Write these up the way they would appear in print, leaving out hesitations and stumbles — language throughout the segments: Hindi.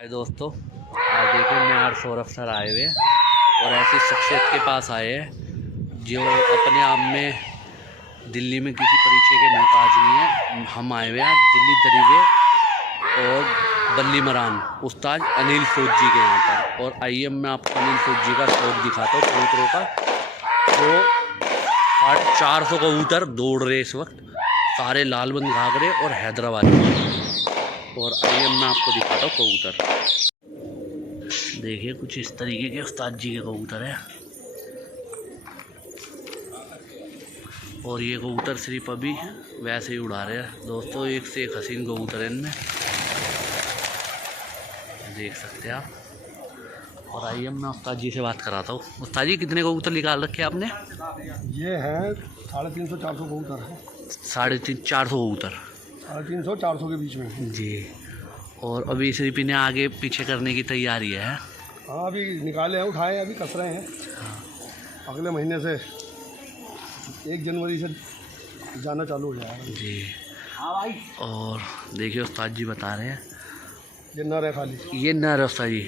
दोस्तों, आज देखिए मैं और सौरभ सर आए हुए हैं और ऐसी शख्सियत के पास आए हैं जो अपने आप में दिल्ली में किसी परिचय के मोहताज नहीं है। हम आए हुए हैं दिल्ली दरिवे और बल्ली मरान उस्ताद अनिल सूद जी के यहाँ पर। और आइए मैं आपको अनिल सूद जी का शौक दिखाता हूँ कबूतरों का। वो 450 कबूतर दौड़ रहे इस वक्त, सारे लालबंद घाघरे और हैदराबादी। और आइए मैं आपको दिखाता हूँ कबूतर। देखिए कुछ इस तरीके के उस्ताद जी के कबूतर हैं। और ये कबूतर सिर्फ अभी वैसे ही उड़ा रहे हैं दोस्तों। एक से एक हसीन कबूतर है इनमें, देख सकते हैं आप। और आइए मैं उस्ताद जी से बात कराता हूँ। उस्ताद जी, कितने कबूतर निकाल रखे हैं आपने? ये है 350-400 कबूतर है। 350-400 कबूतर? 350-400 के बीच में जी। और अभी सिर्फ इन्हें आगे पीछे करने की तैयारी है? हाँ, अभी निकाले हैं, उठाए, अभी कस रहे हैं। हाँ। अगले महीने से 1 जनवरी से जाना चालू हो जाएगा जी। हाँ भाई। और देखिए उस्ताद जी बता रहे हैं ये नर है खाली। ये नर है उस्ताद जी,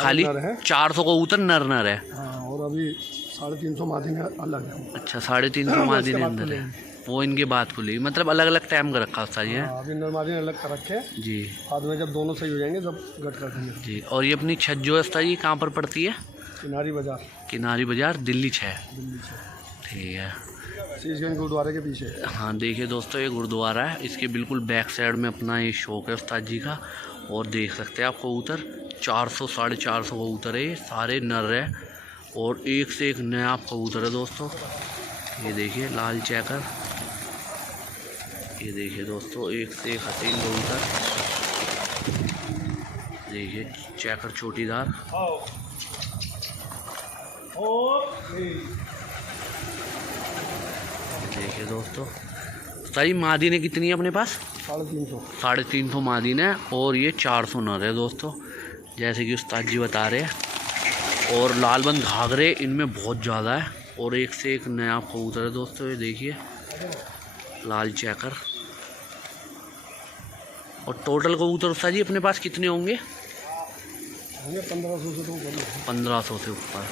खाली 400 कबूतर नर है। हाँ, और अभी 350 मादी में अलग है। अच्छा, 350 मादी ने अंदर है, वो इनकी बात खुली, मतलब अलग अलग टाइम का रखा उस्ताद जी है। अभी नर मादी ने अलग कर रखे जी। बाद में जब दोनों सही हो जाएंगे तब गट कर देंगे जी। और ये अपनी छत जो है उस्ताद जी कहाँ पर पड़ती है? किनारी बाजार। किनारी बाजार, दिल्ली 6। दिल्ली से ठीक है। शीशगंज गुरुद्वारे के पीछे। हाँ देखिए दोस्तों, ये गुरुद्वारा है, इसके बिल्कुल बैक साइड में अपना ये शौक है उस्ताद जी का। और देख सकते हैं आप कबूतर 400-450 कबूतर है, ये सारे नर है और एक से एक नया कबूतर है दोस्तों। ये देखिए लाल चेकर, ये देखिए दोस्तों एक से एक हसीन कबूतर। देखिए चेकर चोटीदार। देखिए दोस्तों, सारी मादी ने कितनी है अपने पास? 350 मादीन है और ये 400 नर है दोस्तों, जैसे कि उस्ताद जी बता रहे हैं। और लालबंद घाघरे इनमें बहुत ज़्यादा है और एक से एक नया कबूतर है दोस्तों। ये देखिए लाल चेकर। और टोटल कबूतर उस्ताद जी अपने पास कितने होंगे? 1500 से ऊपर।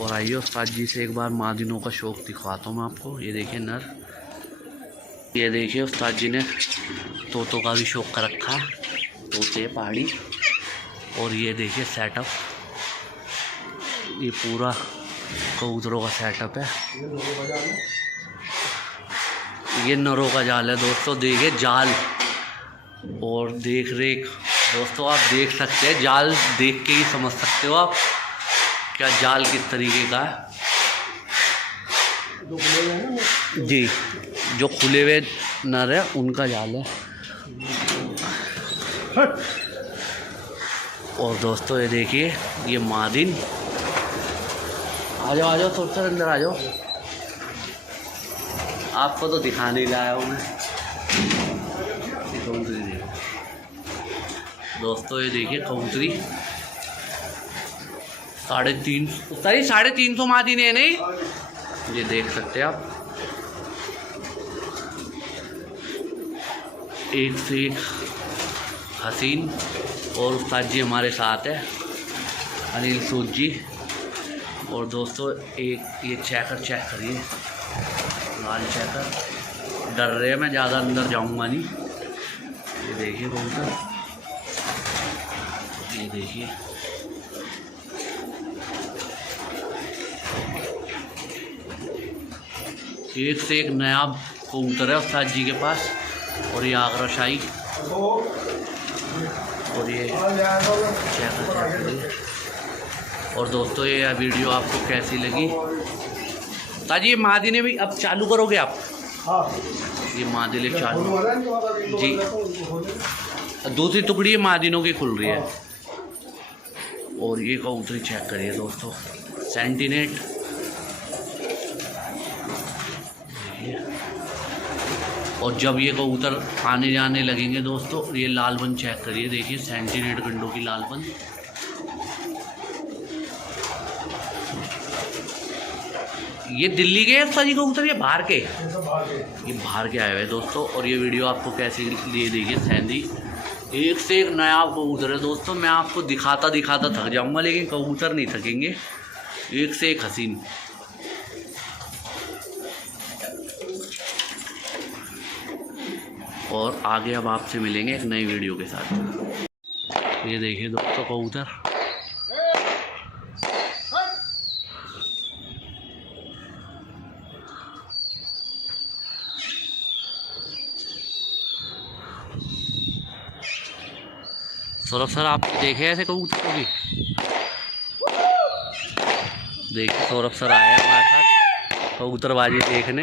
और आइए उस्ताद जी से एक बार मादिनों का शौक दिखवाता हूँ मैं आपको। ये देखिए नर, ये देखिए उस्ताद जी ने तोतों का भी शौक कर रखा है, तोते पहाड़ी। और ये देखिए सेटअप, ये पूरा कबूतरों का सेटअप है। ये नरों का जाल है दोस्तों, देखिए जाल और देख रेख दोस्तों। आप देख सकते हैं, जाल देख के ही समझ सकते हो आप क्या जाल किस तरीके का है। जी, जो खुले हुए नर है उनका जाल है। और दोस्तों ये देखिए ये मादिन। आ जाओ थोड़ा सा अंदर आ जाओ, आपको तो दिखा नहीं लाया हूँ मैं। दोस्तों ये देखिए कबूतरी 350 मादी ने नहीं, ये देख सकते हैं आप। एक से एक हसीन। और उस्ताद जी हमारे साथ है अनिल सूद जी। और दोस्तों एक ये चेकर चेक करिए, लाल चेकर। डर रहे हैं, मैं ज़्यादा अंदर जाऊंगा नहीं। ये देखिए कबूतर, ये देखिए एक से एक नया कबूतर है उस्ताद जी के पास। और ये आगरा शाही। और ये और दोस्तों ये वीडियो आपको कैसी लगी? ताजी ये मादी ने भी अब चालू करोगे आप? हाँ, ये मादी चालू जी, दूसरी टुकड़ी मादिनों की खुल रही है। और ये कबूतरी चेक करिए दोस्तों, सेंटिनेट। और जब ये कबूतर आने जाने लगेंगे दोस्तों, ये लालबन चेक करिए, देखिए सेंटिनेट गंडों की लालबन। ये दिल्ली के उस्ताद जी कबूतर या बाहर के? ये बाहर के आए हुए दोस्तों। और ये वीडियो आपको कैसी लगी देखिए सैंडी एक से एक नया कबूतर है दोस्तों। मैं आपको दिखाता दिखाता थक जाऊंगा, लेकिन कबूतर नहीं थकेंगे, एक से एक हसीन। और आगे अब आपसे मिलेंगे एक नई वीडियो के साथ। ये देखिए दोस्तों कबूतर। सौरभ सर, आप देखे ऐसे कबूतर को भी? देखिए सौरभ सर आए हैं हमारे साथ कबूतरबाजी देखने।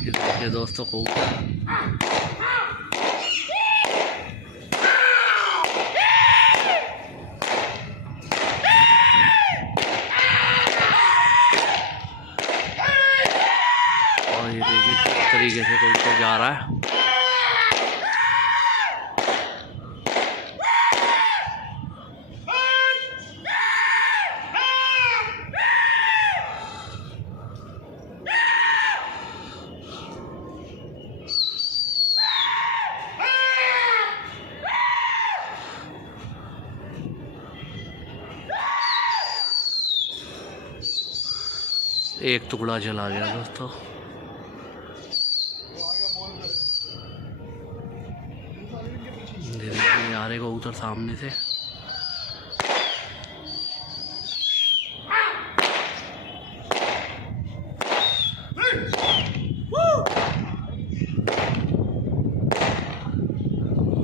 ये देखिए दोस्तों कबूतर। ये देखिए किस तरीके से कबूतर जा रहा है। एक टुकड़ा चला गया दोस्तों। देखिए आ रहे कबूतर सामने से।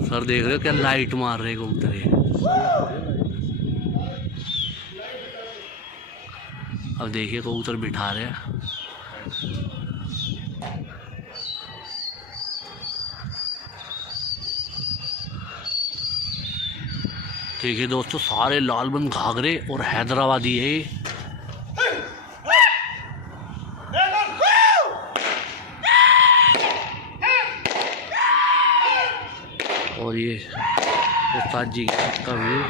सर देख रहे हो क्या लाइट मार रहे कबूतर ये। अब देखिए कबूतर बिठा रहे हैं। देखिए दोस्तों सारे लालबंद घाघरे और हैदराबादी है ये। और ये उस्ताद जी का व्यू।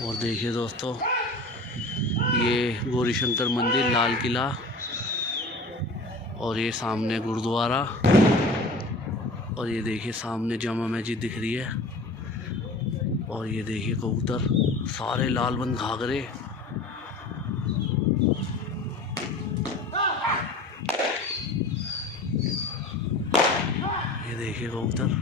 और देखिए दोस्तों ये गौरी शंकर मंदिर, लाल किला, और ये सामने गुरुद्वारा, और ये देखिए सामने जामा मस्जिद दिख रही है। और ये देखिए कबूतर सारे लालबंद घाघरे। ये देखिए कबूतर।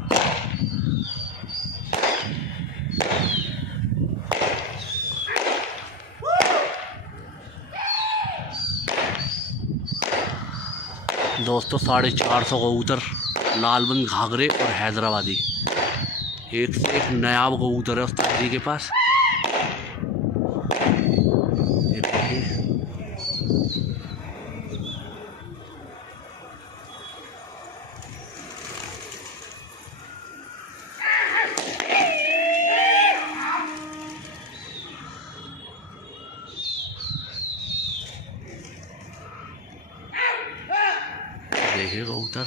दोस्तों 450 कबूतर, लालबंद घाघरे और हैदराबादी, एक से एक नायाब कबूतर है उस्ताद जी के पास। ये देखिए देखिए कबूतर।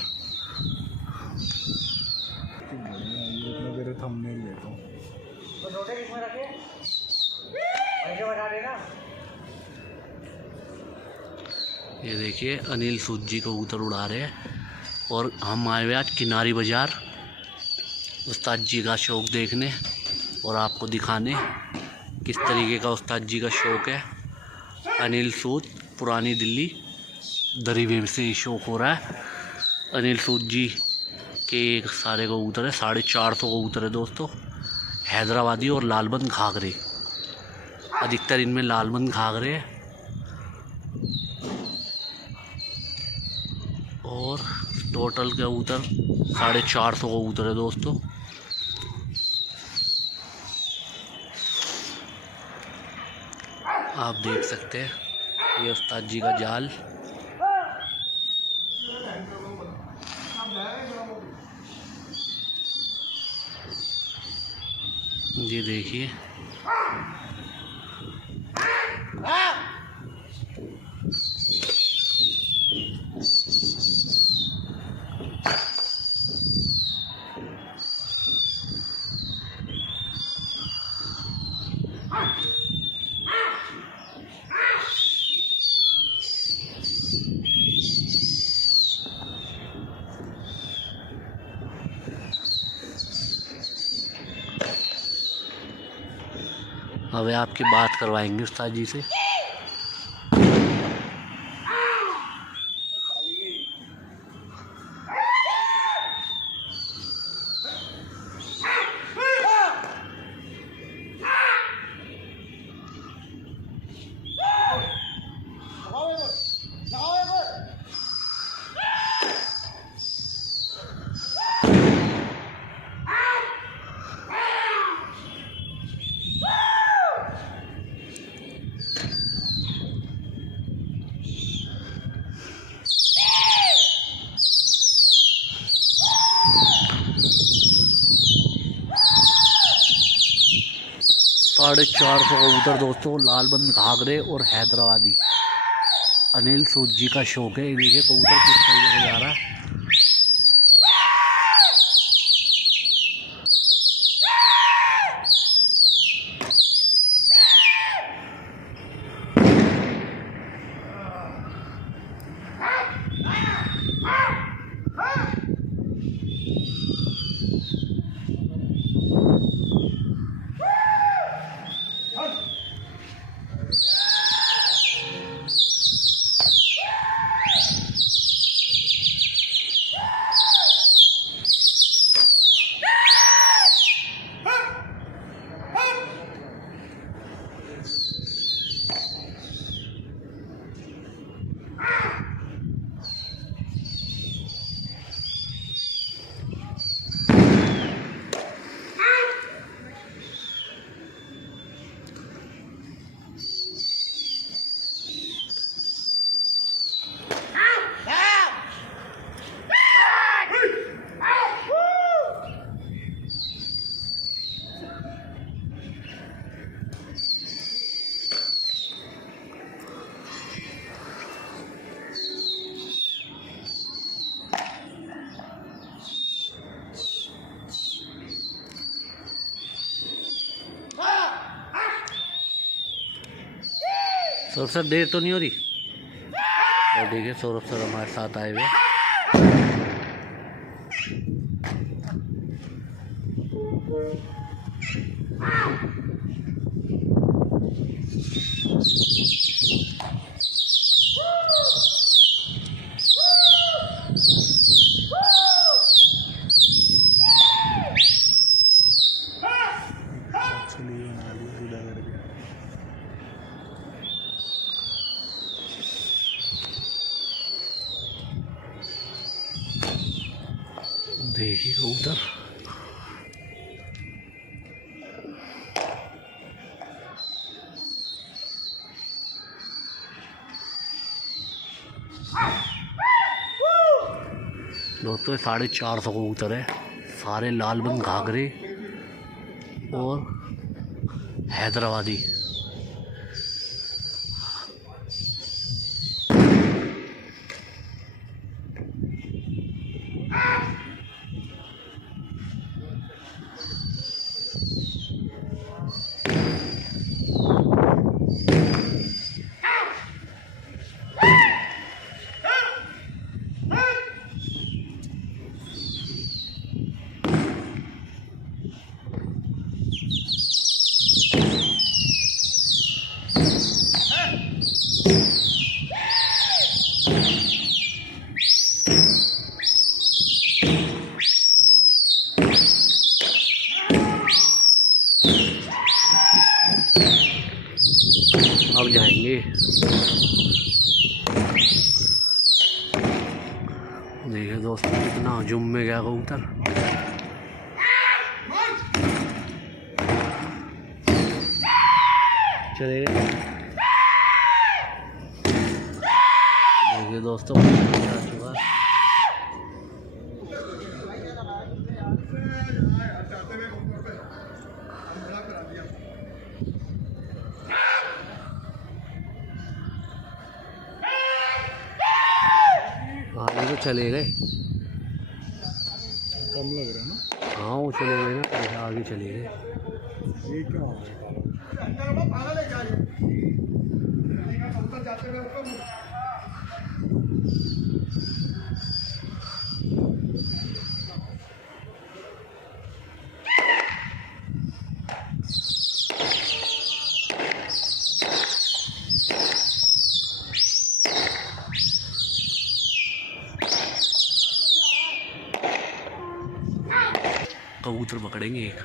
ये देखिए अनिल सूद जी कबूतर उड़ा रहे हैं। और हम आए हुए आज किनारी बाज़ार उस्ताद जी का शौक़ देखने और आपको दिखाने किस तरीके का उस्ताद जी का शौक़ है। अनिल सूद, पुरानी दिल्ली, दरीवे से ही शौक़ हो रहा है। अनिल सूद जी के सारे कबूतर है, 450 कबूतर है दोस्तों, हैदराबादी और लालबंद घाघरे। अधिकतर इनमें लालबंद घाघरे है। और टोटल कबूतर 450 कबूतर है दोस्तों। आप देख सकते हैं ये उस्ताद जी का जाल। ये देखिए अब आपकी बात करवाएंगे उस्ताद जी से। ₹450 कबूतर दोस्तों, लालबंद घाघरे और हैदराबादी। अनिल सूद जी का शौक है। ये देखिए कबूतर किस तरीके से जा रहा है। सौरभ सर देर तो नहीं हो रही? और देखिए सौरभ सर हमारे साथ आए हुए। देखिए कबूतर दोस्तों, 450 कबूतर है। सारे लालबंद घाघरे और हैदराबादी। अब जाएंगे। देखिए दोस्तों कितना हजूम में गया कबूतर। चले गए। देखिए दोस्तों आ चुका। आगे तो चले गए। कम लग रहा है ना? हाँ वो चले गए ना, आगे चले गए। ये क्या हो गया? कबूतर पकड़ेंगे एक।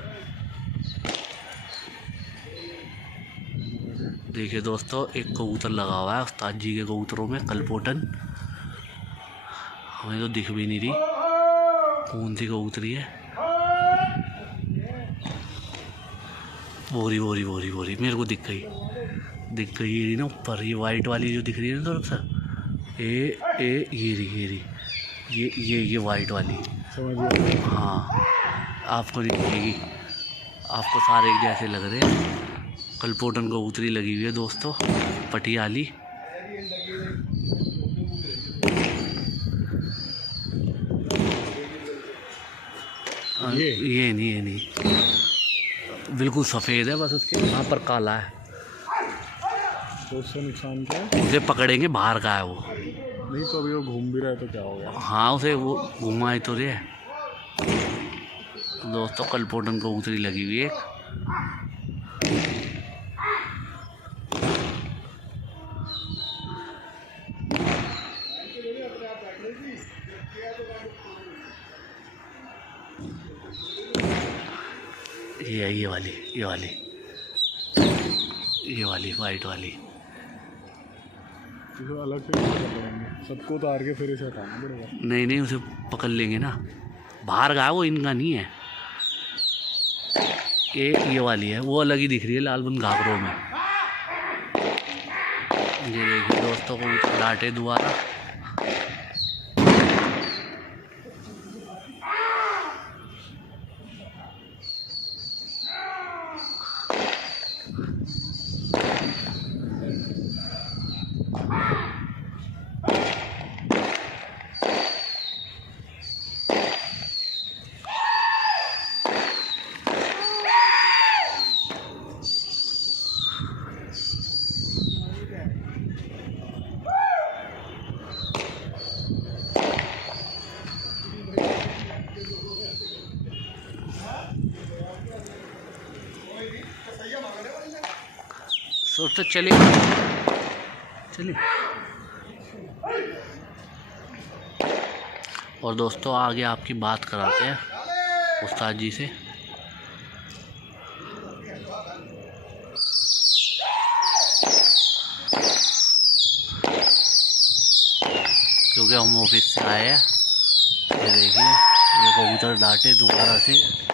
देखिए दोस्तों, एक कबूतर लगा हुआ है उस्ताद जी के कबूतरों में, कलपोटन। हमें तो दिख भी नहीं रही कौन सी कबूतरी है। बोरी बोरी बोरी बोरी मेरे को दिख गई ये ना ऊपर, ये वाइट वाली जो दिख रही है ना थोड़ा सा, ये रही ये वाइट वाली। हाँ, आपको नहीं दिखेगी, आपको सारे एक जैसे लग रहे हैं। कलपोटन कबूतरी लगी हुई है दोस्तों, पटियाली। ये नहीं बिल्कुल सफ़ेद है, बस उसके यहाँ पर काला है। तो उससे नुकसान क्या है? उसे पकड़ेंगे, बाहर का है वो। नहीं तो अभी वो घूम भी रहा है तो क्या हो गया? हाँ, उसे वो घुमाए तो रे। तो दोस्तों कलपोटन कबूतरी लगी हुई है। ये वाली वाइट वाली। तो अलग से पकड़ेंगे, सबको उतार के फिर इसे हटाना पड़ेगा। नहीं उसे पकड़ लेंगे ना, बाहर का है वो, इनका नहीं है। ये वाली है, वो अलग ही दिख रही है लालबन घाघरों में। ये देखिए दोस्तों, को डांटे दोबारा। तो चलिए और दोस्तों आगे आपकी बात कराते हैं उस्ताद जी से। क्योंकि हम ऑफिस से आए हैं। ये देखिए, ये कबूतर डांटे दोबारा से।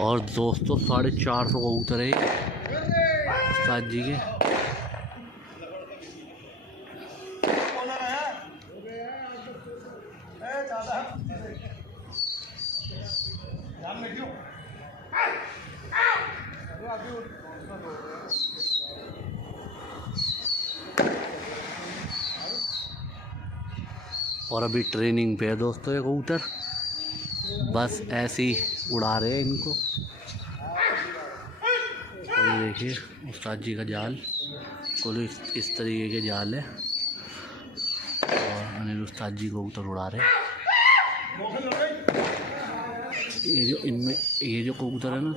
और दोस्तों 450 कबूतर है उस्ताद जी के। और अभी ट्रेनिंग पे है दोस्तों ये कबूतर, बस ऐसे ही उड़ा रहे हैं इनको। और ये देखिए उस्ताद जी का जाल, कुल इस तरीके के जाल है। और अनिल उस्ताद जी कबूतर उड़ा रहे हैं। ये जो कबूतर है ना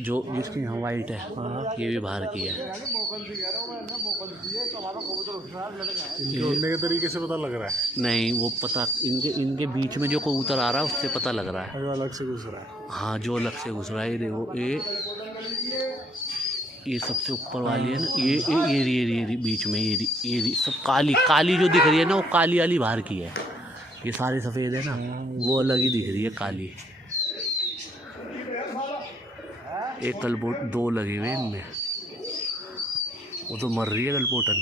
जो जिसकी यहाँ वाइट है, ये भी बाहर की है। इनके उड़ने के तरीके से पता लग रहा है? नहीं, वो पता इनके बीच में जो कबूतर आ रहा है उससे पता लग रहा है। अलग से घुस रहा है। हाँ, जो अलग से घुस रहा है। ये देखो, ये सबसे ऊपर वाली है ना, ये बीच में ये सब काली जो दिख रही है ना, वो काली वाली बाहर की है। ये सारे सफ़ेद है ना, वो अलग ही दिख रही है काली। एक कलपोट 2 लगे हुए इनमें, वो तो मर रही है कलपोटन,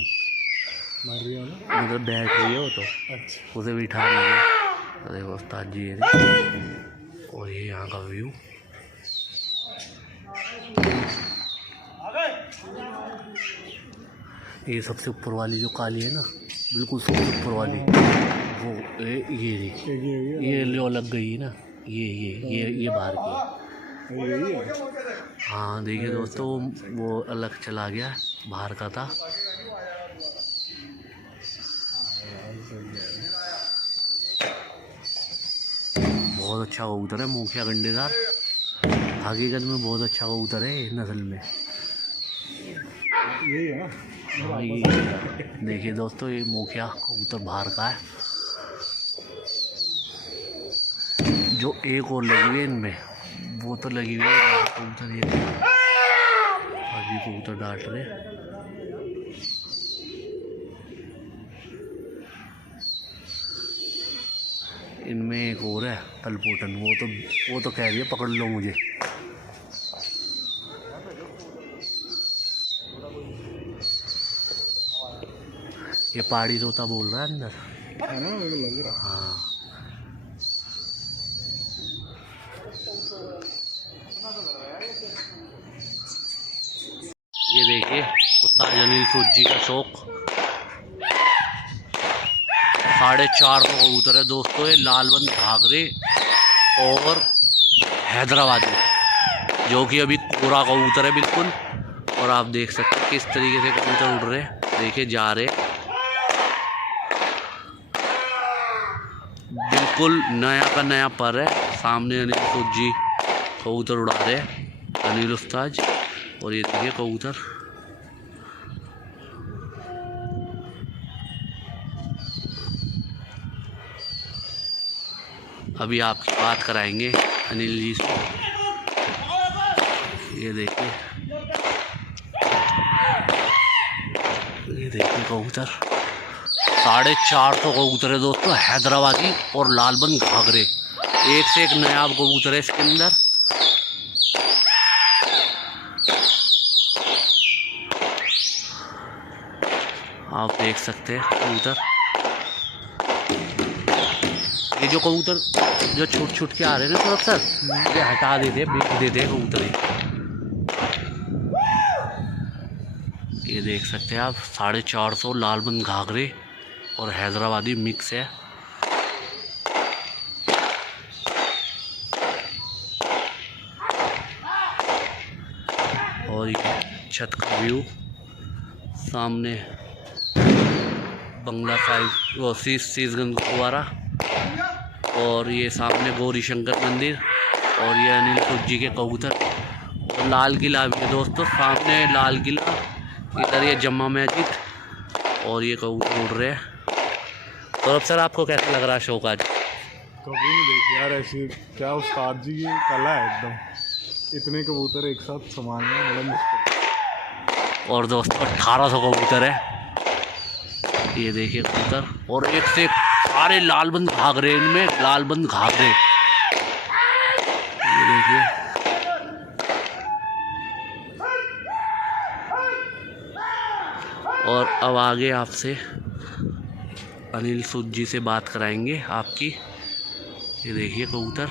मर रही है ना, उधर बैठ रही है वो तो। अच्छा, उसे बिठा लेंगे। देखो उस्ताद जी है। और ये यहाँ का व्यू। ये सबसे ऊपर वाली जो काली है ना, बिल्कुल सबसे ऊपर वाली, वो ये जो लग गई ना, ये बाहर की है। हाँ देखिए दोस्तों, वो अलग चला गया, बाहर का था। बहुत अच्छा कबूतर है मोखिया गंडेदार, हकीकत में बहुत अच्छा कबूतर है इस नस्ल में। यही है ना। हाँ ये देखिए दोस्तों, ये मोखिया कबूतर बाहर का है। जो एक और लगी हुई है इनमें, वो तो लगी हुई है कबूतर, ये अभी कबूतर डांट रहे। इनमें एक और है तलपोटन, वो तो कह रही है पकड़ लो मुझे। ये पहाड़ी तोता बोल रहा है अंदर, है ना, मेरे को लग रहा। हाँ। ये देखिए उस्ताद अनिल सूद जी का शौक, 450 कबूतर है दोस्तों। ये लालबंद घाघरे और हैदराबादी, जो कि अभी पूरा कबूतर है बिल्कुल। और आप देख सकते हैं किस तरीके से कबूतर उड़ रहे हैं, देखिए जा रहे, बिल्कुल नया का नया पर है। सामने अनिल सूद जी कबूतर उड़ा रहे हैं, अनिल उस्ताद। और ये देखिए कबूतर, अभी आपकी बात कराएंगे अनिल जी से। ये देखिए कबूतर, 450 कबूतर है दोस्तों, हैदराबादी और लालबंद घाघरे, एक से एक नायाब कबूतर है इसके अंदर। आप देख सकते हैं कबूतर, ये जो कबूतर जो छूट छूट के आ रहे हैं ना, तो अक्सर ये हटा देते हैं, बेच देते हैं कबूतर। ये देख सकते हैं आप, 450 लालबंद घाघरे और हैदराबादी मिक्स है। और ये छत का व्यू, सामने बंगला साहिब, वो शीशगंज गुरुद्वारा, और ये सामने गौरी शंकर मंदिर, और ये अनिल सूद जी के कबूतर। और लाल किला भी है दोस्तों, सामने लाल किला, इधर ये जम्मा मस्जिद, और ये कबूतर उड़ रहे हैं। तो अब सर आपको कैसा लग रहा है शौक आज? कभी नहीं देखी यार ऐसी, क्या उस्ताद जी की कला है एकदम, इतने कबूतर एक साथ संभालना बड़ा मुश्किल। और दोस्तों 1800 कबूतर है, ये देखिए कबूतर, और एक से एक सारे लालबंद घाघरे, इनमें लालबंद घाघरे, ये देखिए। और अब आगे आपसे अनिल सूद जी से बात कराएंगे आपकी। ये देखिए कबूतर,